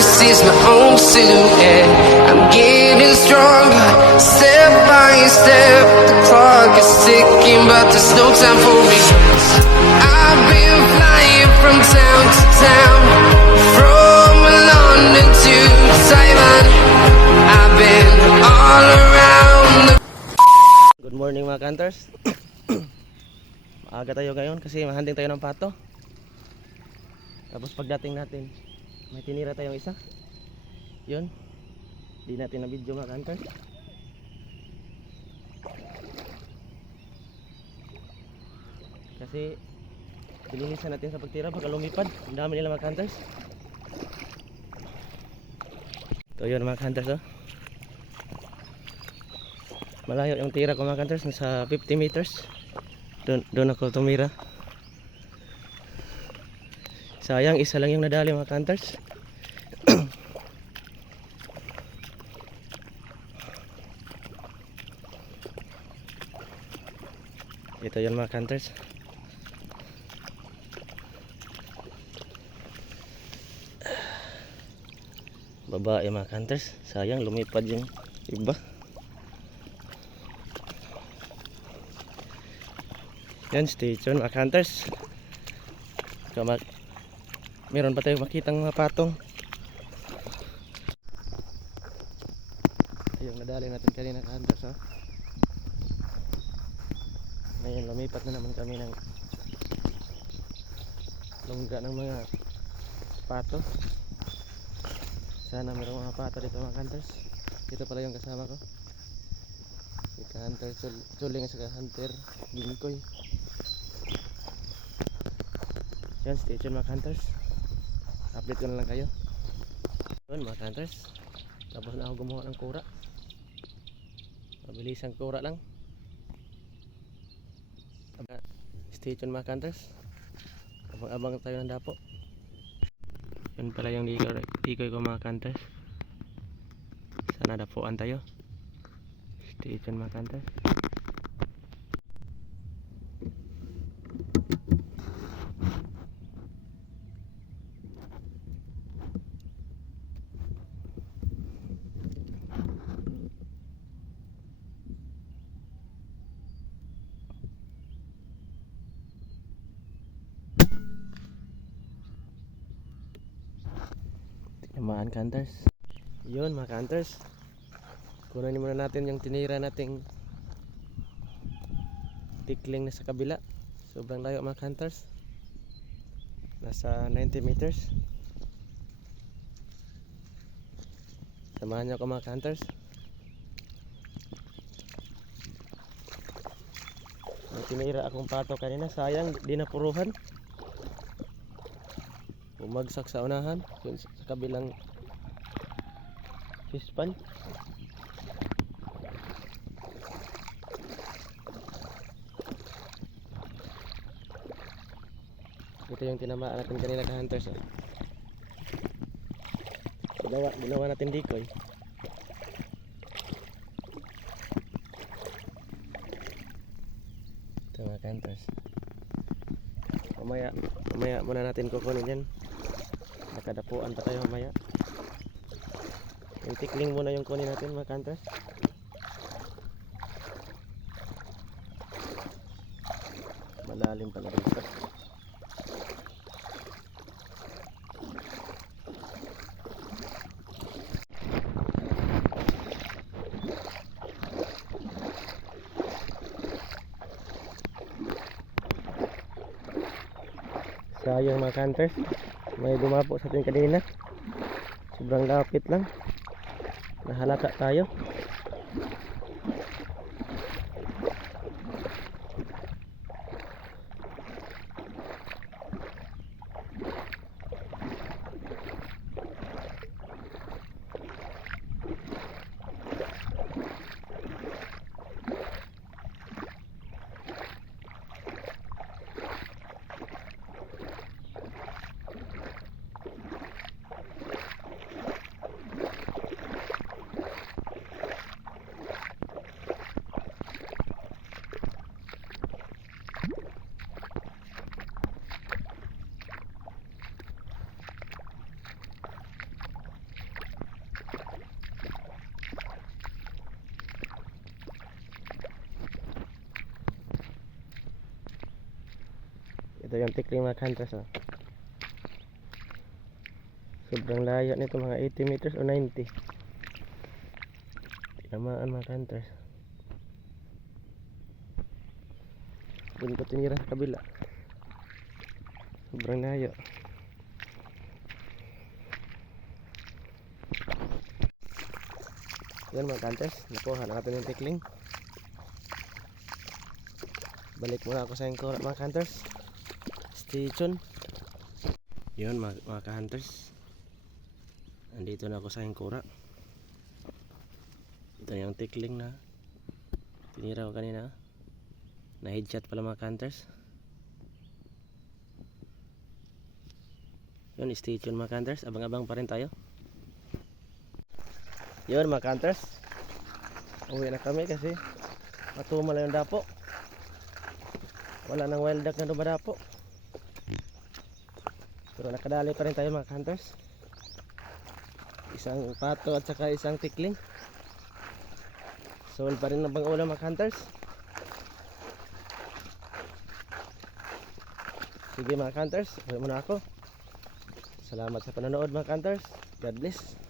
can see is my own silhouette. I'm getting stronger, step by step. The clock is ticking, but there's no time for regrets. I've been flying from town to town, from London to Taiwan. I've been all around the... Good morning mga hunters. Maaga tayo ngayon kasi mahanding tayo ng pato. Tapos pagdating natin may tinira tayong isa. Yun, di natin na video mga hunters. Kasi bilinisan natin sa pagtira baka lumipad. Ang dami nila mga hunters. Ito yun mga hunters oh. Malayo yung tira ko mga hunters, nasa 50 meters. Doon ako tumira. Sayang isa lang yung nadali mga hunters. Ito yun mga hunters. Babae mga hunters. Sayang lumipad yung iba. Yan, stay tuned mga hunters. Meron pa tayong makitang mga patong. Yung nadali natin kanina mga hunters oh. Ngayon lumipat na naman kami ng lungga ng mga pato. Sana mayroong mga pato dito mga hunters. Ito pala yung kasama ko, si hunter Chuling at hunter Gingkoy. Yan, stay tuned mga hunters. Update ko na lang kayo. Yun mga hunters, tapos na ako gumawa ng kura. Mabilisang kura lang. Stay tuned mga hunters. Abang-abang tayo ng dapo. Yun pala yung decoy ko mga hunters. Sana dapuan tayo. Stay tuned mga hunters. Mga hunters. Yun mga hunters, kunin muna natin yung tinira nating tikling na sa kabila. Sobrang layo mga hunters, nasa 90 meters. Samahan nyo ako mga hunters. May tinira akong pato kanina, sayang di napuruhan. Bumagsak sa unahan, yun sa kabilang fishpan. Ito yung tinamaan natin kanina ka hunters oh. Ginawa natin decoy. Ito mga hunters. Mamaya muna natin kukunin yan. Nakadapuan pa tayo mamaya. Yung tikling muna yung kunin natin mga hunters. Malalim pala rito. Sayang mga hunters, may dumapo sa atin kanina. Sobrang lapit lang, nahalata tayo. Ito yung tikling mga hunters, oh. Sobrang layo nito, mga 80 meters o 90. Tinamaan mga hunters. Doon ko tinira sa kabila. Sobrang layo. Yan mga hunters, nakuha na natin yung tikling. Balik muna ako sa engkora mga hunters. Stay tuned. Yun mga hunters, andito na ako sa engkora. Ito yung tikling na tinira ko kanina. Na headshot pala mga hunters. Yun, stay tuned mga hunters, abang-abang pa rin tayo. Yun mga hunters, uwi na kami kasi matumal yung dapo. Wala nang wild duck na dumadapo. Pero nakadali pa rin tayo mga hunters. Isang pato at saka isang tikling. Soul pa rin ang bang ulam mga hunters. Sige mga hunters, uwi muna ako. Salamat sa panonood mga hunters. God bless.